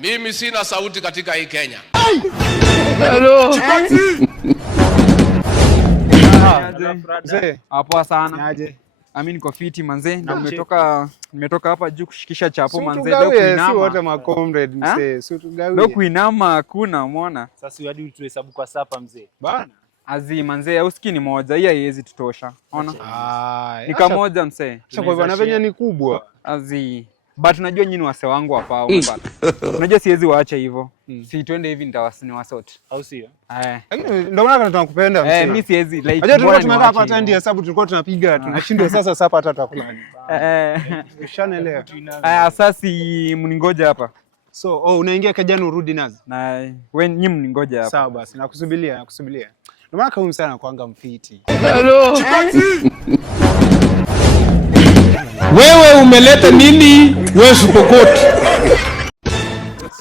Mimi sina sauti katika hii Kenya. Hello. Hapo sana. Aje. Mimi niko fiti manze na nimetoka hapa juu kushikisha chapo manze leo kuinama. Si wote ma comrade mzee. Si tugawie. Leo kuinama hakuna umeona. Sasa hadi tuhesabu kwa sapa mzee. Bana. Azi manze usikii ni moja hii haiwezi tutosha. Ona. Ni kama moja mzee. Sasa kwa hivyo venye ni kubwa. Azi. But unajua nyinyi wase wangu hapa au bana. Unajua siwezi waacha hivyo. Si twende hivi nitawasini wasote. Au sio? Lakini ndio maana tunakupenda mzee. Mimi siwezi like. Unajua tulikuwa tumekaa hapa hata ndio hesabu tulikuwa tunapiga tunashindwa sasa hapa hata tutakula. Ushanelewa. Sasa mningoja hapa. So unaingia kajana urudi nazo. Na wewe nyinyi mningoja hapa. Sawa basi nakusubiria. Ndio maana kaumu sana kuanga mfiti. Hello. Wewe umeleta nini? Wewe Supokoti.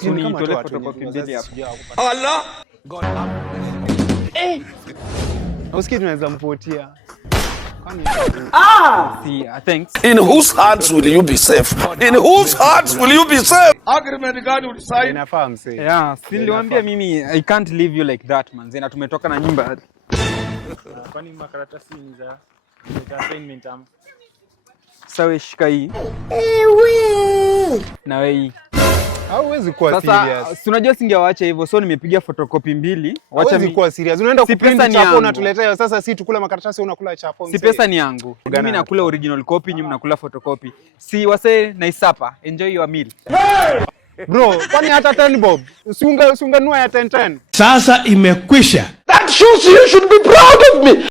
Nitolee photocopy mbili hapa. Allah. Usikii tunaweza mpotia. See, thanks. In whose hands will you be safe? In whose hands will you be safe? Agreement gani ulisaini? Inafaa msee. Yeah, si niliwaambia mimi I can't leave you like that man. Zena tumetoka na nyumba. Kwani makaratasi ni za assignment ama? Sawa shika hii. Na wewe. Hauwezi kuwa serious. Sasa unajua singewaacha hivyo so nimepiga photocopy mbili. Wacha mimi kuwa serious. Unaenda kuprint chapo unatuletea sasa si tukula makaratasi unakula chapo mzee. Si pesa ni yangu. Mimi nakula original copy, nyinyi mnakula photocopy. Si wase na isapa. Enjoy your meal. Bro, kwani hata 10 bob? Usiunganua ya 10. Sasa imekwisha. That shows you should be proud of me.